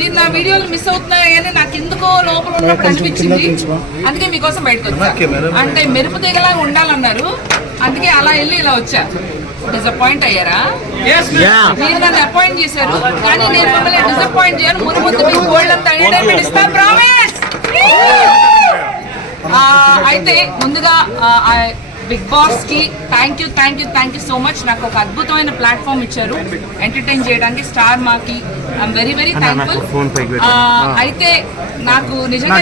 మీరు నా వీడియోలు మిస్ అవుతున్నాయని నాకు ఎందుకో లోపల ఉన్నప్పుడు అనిపించింది. అందుకే మీకోసం బయటకు వచ్చా. అంటే మెరుపు తీగలాగా ఉండాలన్నారు, అందుకే అలా వెళ్ళి ఇలా వచ్చా. డిసప్పాయింట్ అయ్యారా? మీరు నన్ను అపాయింట్ చేశారు, కానీ నేను మిమ్మల్ని డిసప్పాయింట్ చేయను. ముందు ముందు మీకు గోల్డ్ అంతా ఎంటర్టైన్మెంట్ ఇస్తాను, ప్రామిస్. అయితే ముందుగా బిగ్ బాస్ కి థ్యాంక్ యూ సో మచ్. నాకు ఒక అద్భుతమైన ప్లాట్ఫామ్ ఇచ్చారు ఎంటర్టైన్ చేయడానికి. స్టార్ మాకి ఐఎమ్ వెరీ థ్యాంక్ఫుల్. అయితే నాకు నిజంగా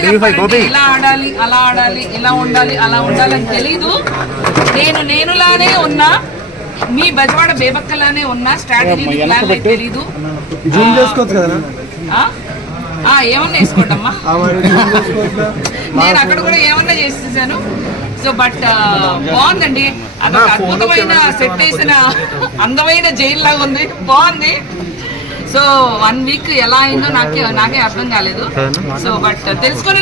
ఇలా ఆడాలి, అలా ఆడాలి, ఇలా ఉండాలి, అలా ఉండాలని తెలీదు. నేనులానే ఉన్నా, మీ బెజవాడ బేబక్కలానే ఉన్నా. స్ట్రాటజీ ప్లాన్ తెలీదు. ఏమన్నా వేసుకోండమ్మా, నేను అక్కడ కూడా ఏమన్నా చేసేసాను. సో బట్ బాగుందండి, అదొక అద్భుతమైన సెట్ వేసిన అందమైన జైలు లాగా ఉంది, బాగుంది. సో 1 వీక్ ఎలా అయిందో నాకే అర్థం కాలేదు. సో బట్ తెలుసుకునే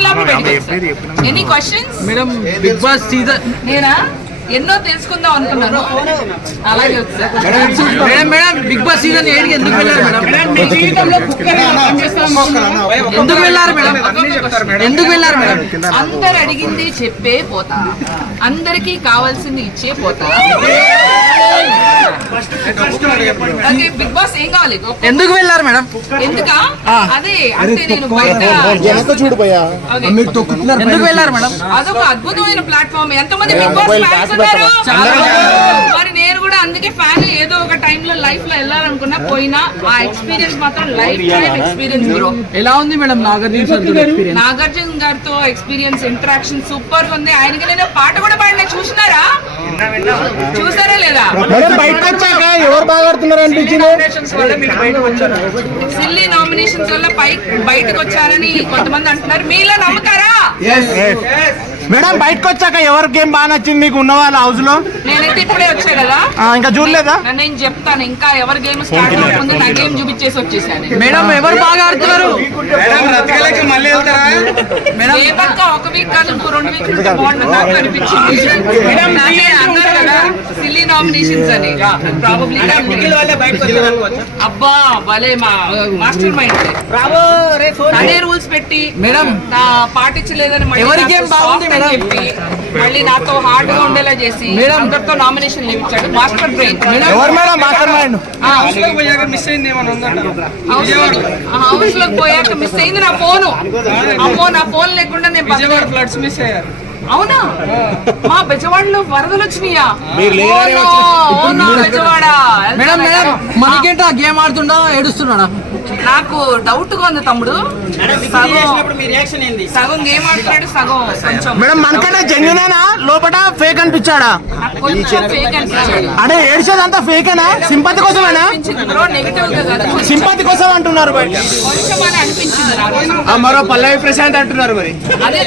any questions? Madam Bigg Boss season నేనా ఎన్నో తెలుసుకుందాం అనుకున్నాను, అలాగే వచ్చా. మేడం బిగ్ బాస్ సీజన్ 8 ఎందుకు వెళ్ళారు మేడం? ఎందుకు వెళ్ళారు మేడం? ఎందుకు వెళ్ళారు మేడం? అందరు అడిగింది చెప్పే పోతా, అందరికి కావాల్సింది ఇచ్చే పోతా. బిగ్ బాస్ ఏం కావాలి? ఎందుకు వెళ్ళారు మేడం? ఎందుకా? అదే అంటే నేను బయట ఎందుకు వెళ్ళారు మేడం? అదొక అద్భుతమైన ప్లాట్ఫామ్. ఎంతమంది బిగ్ బాస్ ఫ్యాన్స్ ఉన్నారు? మరి నేను కూడా అందుకే ఫ్యాన్. ఏదో ఒక టైంలో లైఫ్ లో వెళ్ళాలనుకున్నా, పోయినా ఆ ఎక్స్పీరియన్స్ మాత్రం లైఫ్ టైం ఎక్స్పీరియన్స్ బ్రో. ఎలా ఉంది మేడం నాగార్జున గారితో ఎక్స్పీరియన్స్, ఇంటరాక్షన్ సూపర్ గా ఉంది. ఆయనకి నేను పాట కూడా పాడినా, చూసినారా? చూసారా లేదా? సిల్లీ నామినేషన్స్ వల్ల బయటకు వచ్చారని కొంతమంది అంటున్నారు, మీలో నమ్ముతారా? మేడం బయటకు వచ్చాక ఎవరి గేమ్ బాగా నచ్చింది మీకు ఉన్న వాళ్ళ హౌస్ లో? నేనైతే ఇప్పుడే వచ్చా కదా, ఇంకా చూడలేదా? నేను చెప్తాను. ఇంకా ఎవరి గేమ్ స్టార్ట్ అవ్వకుండా నా గేమ్ చూపించేసి వచ్చేసాను. మేడం ఎవరు బాగా ఆడుతున్నారు? పక్క 1 వీక్ కాదు, 2 వీక్స్ బాగుంటుంది నాకు అనిపించింది. అన్నారు కదా సిల్లీ నామినేషన్స్ అని, ప్రాబబ్లీ అబ్బా భలే మాస్టర్ మైండ్. అదే రూల్స్ పెట్టి మేడం పాటించలేదని ఎవరి గేమ్ బాగుంది మేడం చెప్పి మళ్ళీ నాతో హార్డ్ గా ఉండేలా చేసి అందరితో నామినేషన్ ఇచ్చాడు. Master brain. హౌస్ లోకి పోయాక మిస్ అయింది నా ఫోను. అమ్మో, నా ఫోన్ లేకుండా నేను ఫ్లడ్స్ మిస్ అయ్యారు. అవునా? మా బెజవాడలో వరదలు వచ్చినాయా? బెజవాడ మేడం మేడం మనకేంటో గేమ్ ఆడుతుండా ఏడుస్తున్నాడా? నాకు డౌట్ గా ఉంది తమ్ముడు. సగం గేమ్ ఆడుతున్నాడు, సగం కొంచెం. మేడం మనకన్నా జెన్యునేనా లోపల ఫేక్ అనిపించాడా? కొంచెం ఫేక్ అనిపించాడు. అంటే ఏడ్చేదంతా ఫేకేనా? సింపతి కోసమేనా? నెగిటివ్ గా కాదు, సింపతి కోసం అంటున్నారు. కొంచెం అని అనిపించింది నాకు. మరో పల్లవి ప్రశాంత్ అంటున్నారు మరి. అదే